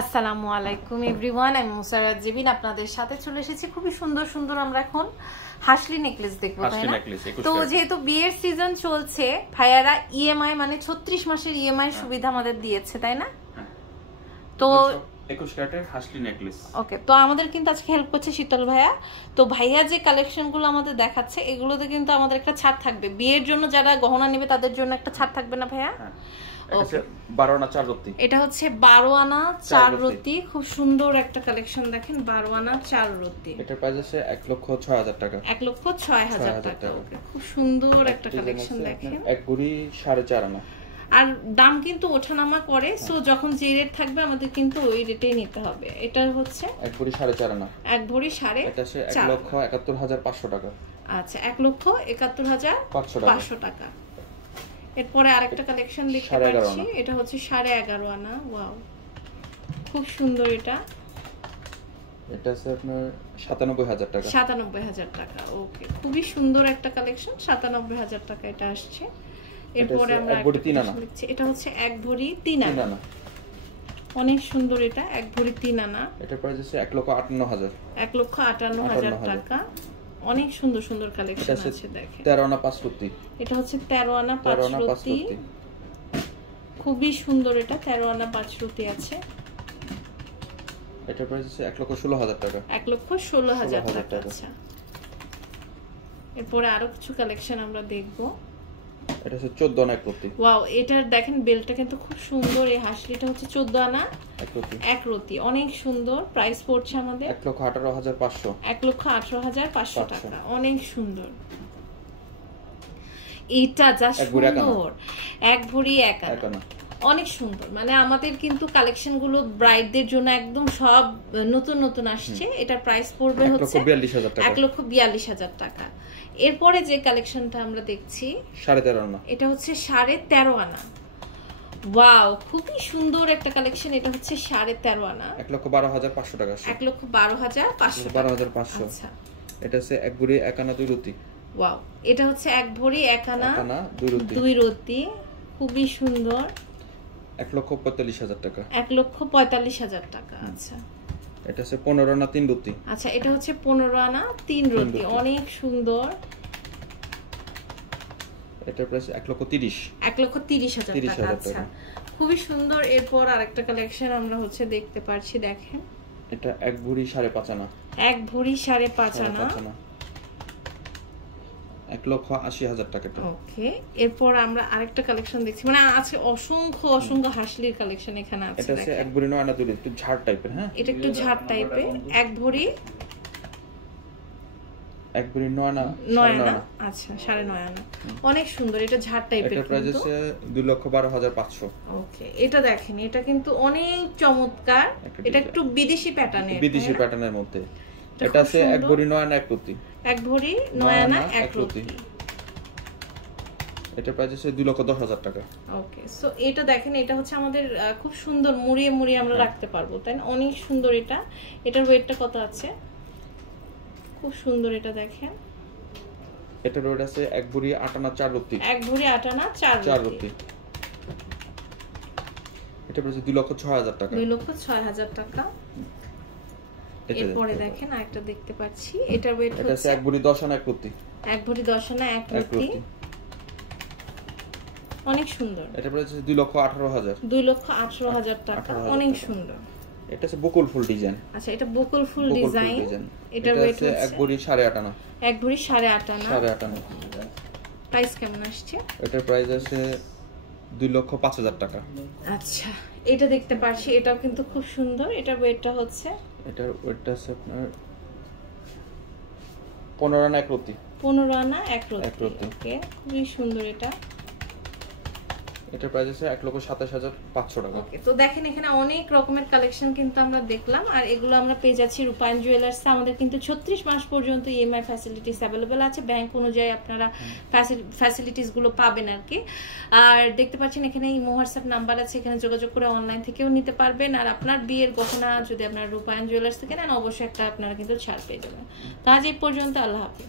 আসসালামু আলাইকুম এভরিওয়ান, আমি মুসারাত জেবিন আপনাদের সাথে চলে এসেছি। খুবই সুন্দর সুন্দর আমরা এখন হাসলি নেকলেস দেখবো, তাই না? তো যেহেতু বিয়ের সিজন চলছে, ভাইয়ারা ইএমআই মানে 36 মাসের ইএমআই সুবিধা আমাদের দিয়েছে, তাই না? তো 21 ক্যারেটের হাসলি নেকলেস। ওকে, তো আমাদের কিন্তু আজকে হেল্প করছে শীতল ভাইয়া। তো ভাইয়া যে কালেকশনগুলো আমাদের দেখাচ্ছে, এগুলোতে কিন্তু আমাদের একটা ছাড় থাকবে। বিয়ের জন্য যারা গহনা নেবে তাদের জন্য একটা ছাড় থাকবে না ভাইয়া? এটা হচ্ছে 12 আনা 4 রতি। খুব সুন্দর একটা কালেকশন দেখেন, 12 আনা 4 রতি। এটার প্রাইস আছে 1,06,000 টাকা। 1,06,000 টাকা। ওকে, খুব সুন্দর একটা কালেকশন দেখেন। এক ভরি 4.5 আনা। আর দাম কিন্তু ওঠানামা করে, সো যখন যে রেট থাকবে আমাদের কিন্তু ওই রেটেই নিতে হবে। এটা হচ্ছে এক ভরি 4.5 আনা। এক ভরি 4.5। এটা আছে 1,71,500 টাকা। আচ্ছা, 1,71,500 টাকা। এরপরে আরেকটা কালেকশন দেখতে পাচ্ছি, এটা হচ্ছে 11.5 আনা। ওয়াও, খুব সুন্দর। এটা আছে আপনার 97,000 টাকা। 97,000 টাকা। ওকে, খুবই সুন্দর একটা কালেকশন, 97,000 টাকা এটা আসছে। এরপরে আমরা এক ভরি 3 আনা দেখছি, এটা হচ্ছে এক ভরি 3 আনা। অনেক সুন্দর, এটা এক ভরি 3 আনা। এটার প্রাইস আছে 1,58,000। 1,58,000 টাকা। অনেক সুন্দর সুন্দর কালেকশন আছে দেখেন। 13 আনা 5 রতি। এটা হচ্ছে 13 আনা 5 রতি। খুবই সুন্দর, এটা 13 আনা 5 রতি আছে। এটার প্রাইস আছে 1,16,000 টাকা। 1,16,000 টাকা। আচ্ছা, এরপরে আরো কিছু কালেকশন আমরা দেখব। এটা হচ্ছে 14 আনা 1 রতি। ওয়াও, এটার দেখেন বেলটা কিন্তু খুব সুন্দর। এই হাসলিটা হচ্ছে 14 আনা 1 রতি। অনেক সুন্দর। প্রাইস পড়ছে আমাদের 1,18,500। 1,18,500 টাকা। অনেক সুন্দর। এটা যা সুন্দর, এক ভরি 1 আনা। অনেক সুন্দর। মানে আমাদের কিন্তু কালেকশন গুলো ব্রাইডদের জন্য একদম সব নতুন নতুন আসছে। এটা প্রাইস পড়বে হচ্ছে 1,42,000 টাকা। এরপরে যে কালেকশনটা আমরা দেখছি 13.5 আনা। এটা হচ্ছে 13.5 আনা। ওয়াও, খুবই সুন্দর একটা কালেকশন। এটা হচ্ছে 13.5 আনা। 1,12,500 টাকা। 1,12,500। আচ্ছা, এটা হচ্ছে এক ভরি 1 আনা 2 রতি। ওয়াও, এটা হচ্ছে এক ভরি 1 আনা 2 রতি। খুবই সুন্দর। 1,45,000 টাকা। 1,45,000 টাকা। আচ্ছা, এটা হচ্ছে 15 আনা 3 রতি। আচ্ছা, এটা হচ্ছে 15 আনা 3 রতি। অনেক সুন্দর। এটার প্রাইস 1,30,000। 1,30,000 টাকা। আচ্ছা, খুবই সুন্দর। এরপর আরেকটা কালেকশন আমরা হচ্ছে দেখতে পাচ্ছি, দেখেন। এটা এক ভরি 5.5 আনা। এক ভরি 5.5 আনা। 1,80,000 টাকা। ওকে, এরপর আমরা আরেকটা কালেকশন দেখছি। মানে আছে অসংখ্য অসংখ্য হাসলির কালেকশন এখানে আছে। এটা আছে এক ভরি 9 আনা 2 রতি, একটু ঝাড় টাইপের। হ্যাঁ, এটা একটু ঝাড় টাইপের। এক ভরি 9 আনা। আচ্ছা, 9.5 আনা। অনেক সুন্দর। এটা ঝাড় টাইপের। এটা প্রাইস আছে 2,12,500। ওকে, এটা দেখেন, এটা কিন্তু অনেক চমৎকার। এটা একটু বিদেশি প্যাটার্নের মধ্যে। এটা আছে এক ভরি 9 আনা 1 রতি। এক ভরি 9 আনা 1 রতি। এটা প্রাইস আছে 2,10,000 টাকা। ওকে, সো এটা দেখেন, এটা হচ্ছে আমাদের খুব সুন্দর মুড়িয়ে মুড়িয়ে আমরা রাখতে পারবো, তাই না? অনেক সুন্দর। এটা এটার ওয়েটটা কত আছে? খুব সুন্দর। এটা দেখেন, এটার ওয়েট আছে এক ভরি 8 আনা 4 রতি। এক ভরি 8 আনা 4 রতি। এটা প্রাইস 2,06,000 টাকা। 2,06,000 টাকা। এরপরে দেখেন আরেকটা দেখতে পাচ্ছি। এটার ওয়েট হচ্ছে এক ভরি 10 আনা 1 রতি। এক ভরি 10 আনা 1 রতি। অনেক সুন্দর। এটা প্রাইস 2,18,000। 2,18,000 টাকা। অনেক সুন্দর। এটা হচ্ছে বকুল ফুল ডিজাইন। আচ্ছা, এটা বকুল ফুল ডিজাইন। এটার ওয়েট হচ্ছে এক ভরি 8.5 আনা। এক ভরি 8.5 আনা। 8.5 আনা। প্রাইস কেমন আসছে? এটার প্রাইস আছে 2,05,000 টাকা। আচ্ছা, এটা দেখতে পাচ্ছি, এটাও কিন্তু খুব সুন্দর। এটার ওয়েটটা হচ্ছে, এটার ওয়েটটা আছে আপনার 15 আনা 1 রতি। 15 আনা 1 রতি। ওকে, খুবই সুন্দর। এটার প্রাইস আছে 1,27,500 টাকা। ওকে, তো দেখেন এখানে অনেক রকমের কালেকশন কিন্তু আমরা দেখলাম। আর এগুলো আমরা পেয়ে যাচ্ছি রূপায়ণ জুয়েলার্স। আমাদের কিন্তু 36 মাস পর্যন্ত ইএমআই ফ্যাসিলিটিস অ্যাভেলেবল আছে। ব্যাংক অনুযায়ী আপনারা ফ্যাসিলিটিস গুলো পাবেন আর কি। আর দেখতে পাচ্ছেন এখানে ইমো হোয়াটসঅ্যাপ নাম্বার আছে, এখানে যোগাযোগ করে অনলাইন থেকেও নিতে পারবেন। আর আপনার বিয়ের গহনা যদি আপনার রূপায়ণ জুয়েলার্স থেকে নেন, অবশ্যই একটা আপনারা কিন্তু ছাড় পেয়ে যাবেন। তো আজ এই পর্যন্ত, আল্লাহ হাফেজ।